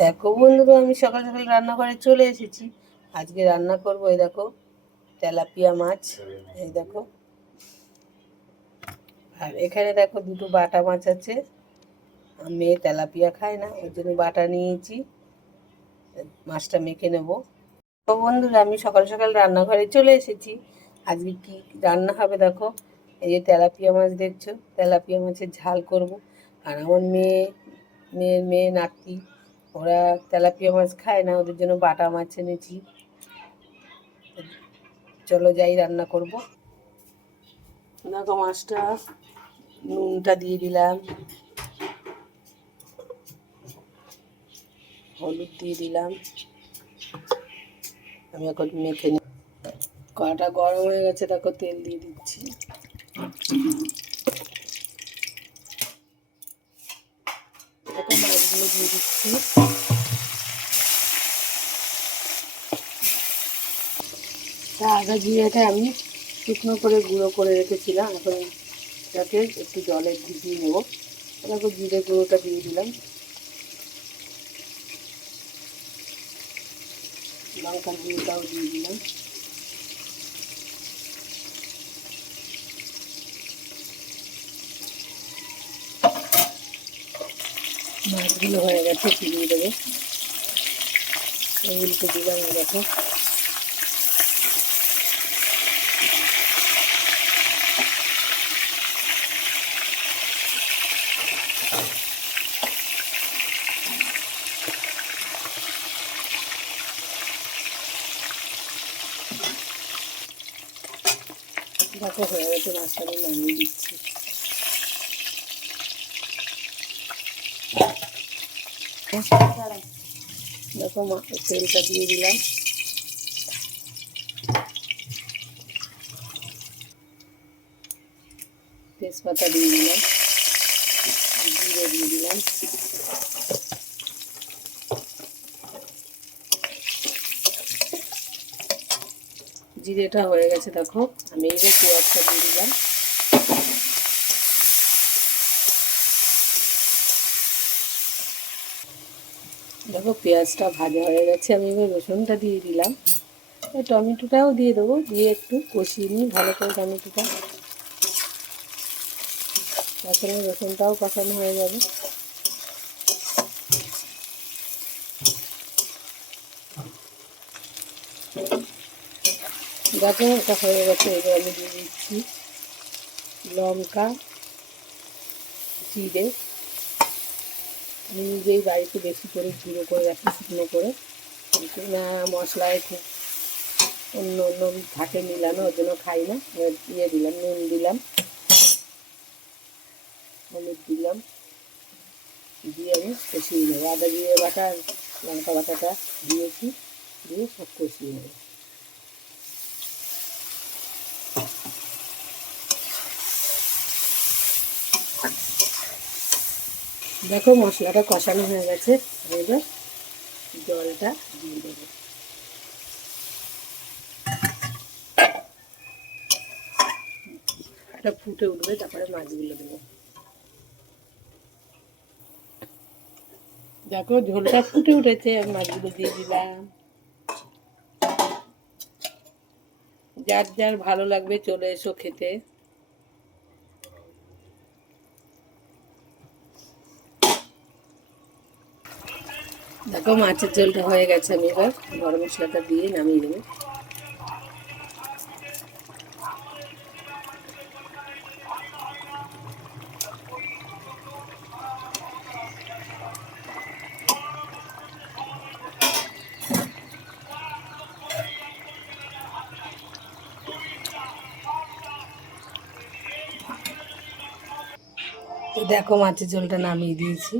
দেখো বন্ধুরা, আমি সকাল সকাল রান্নাঘরে চলে এসেছি। আজকে রান্না করবো, এই দেখো তেলাপিয়া মাছ, এই দেখো। আর এখানে দেখো দুটো বাটা মাছ আছে। মেয়ে তেলাপিয়া খায় না, ওই জন্য বাটা নিয়েছি। মাছটা মেখে নেব। তো বন্ধুরা, আমি সকাল সকাল রান্নাঘরে চলে এসেছি। আজকে কি রান্না হবে দেখো। এই যে তেলাপিয়া মাছ দেখছো, তেলাপিয়া মাছের ঝাল করব। আর আমার মেয়ের মেয়ে নাতি, ওরা তেলাপিয়া মাছ খায় না, ওদের জন্য বাটা মাছ এনেছি। চলো যাই রান্না করব। দেখো মাছটা, নুনটা দিয়ে দিলাম, হলুদ দিয়ে দিলাম। আমি এখন মেখে নিই। কড়াটা গরম হয়ে গেছে, দেখো তেল দিয়ে দিচ্ছি। দেখো মাছগুলো দিয়ে দিচ্ছি। আদা জিরাটা আমি শুকনো করে গুঁড়ো করে রেখেছিলাম, এখন এটাকে একটু জলে ভিজিয়ে নেবো। দেখো জিরে গুঁড়োটা দিয়ে দিলাম, লঙ্কার গুঁড়োটাও দিয়ে দিলাম। মাছগুলো হয়ে গেছে, ফিরিয়ে দেবো। এগুলোকে দিলাম, দেখো। দেখো হয়ে গেছে, মাছটা আমি নামিয়ে দিচ্ছি। দেখো তেলটা দিয়ে দিলাম, তেজপাতা দিয়ে দিলাম, জিরে দিয়ে দিলাম। জিরেটা হয়ে গেছে, দেখো আমি এই যে পেঁয়াজটা দিয়ে দিলাম। দেখো পেঁয়াজটা ভাজা হয়ে গেছে, আমি এবার রসুনটা দিয়ে দিলাম। টমেটোটাও দিয়ে দেবো, দিয়ে একটু কষিয়ে নিই ভালো করে টমেটোটা। তারপরে রসুনটাও কষানো হয়ে যাবে। দেখো এটা হয়ে গেছে, এবার আমি দিয়ে দিচ্ছি লঙ্কা, জিরে। আমি নিজেই বাড়িতে বেশি করে গুঁড়ো করে রাখি, শুকনো করে। না মশলায় খুব অন্য অন্য থাকে মিলানো, ওর জন্য খাই না। দিয়ে দিলাম, নুন দিলাম, হলুদ দিলাম, দিয়ে আমি কষিয়ে নেবো। আদা জিরে বাটা, লঙ্কা বাটাটা দিয়েছি, দিয়ে সব কষিয়ে নেবো। দেখো মশলাটা কষানো হয়ে গেছে, এবার জলটা দিয়ে দেবো। এটা ফুটে উঠবে, তারপরে মাছগুলো দেবো। দেখো ঝোলটা ফুটে উঠেছে, আমি মাছগুলো দিয়ে দিলাম। যার যার ভালো লাগবে চলে এসো খেতে। দেখো মাছের ঝোলটা হয়ে গেছে, আমি এবার গরম মশলাটা দিয়ে নামিয়ে দেবো। দেখো মাছের ঝোলটা নামিয়ে দিয়েছি।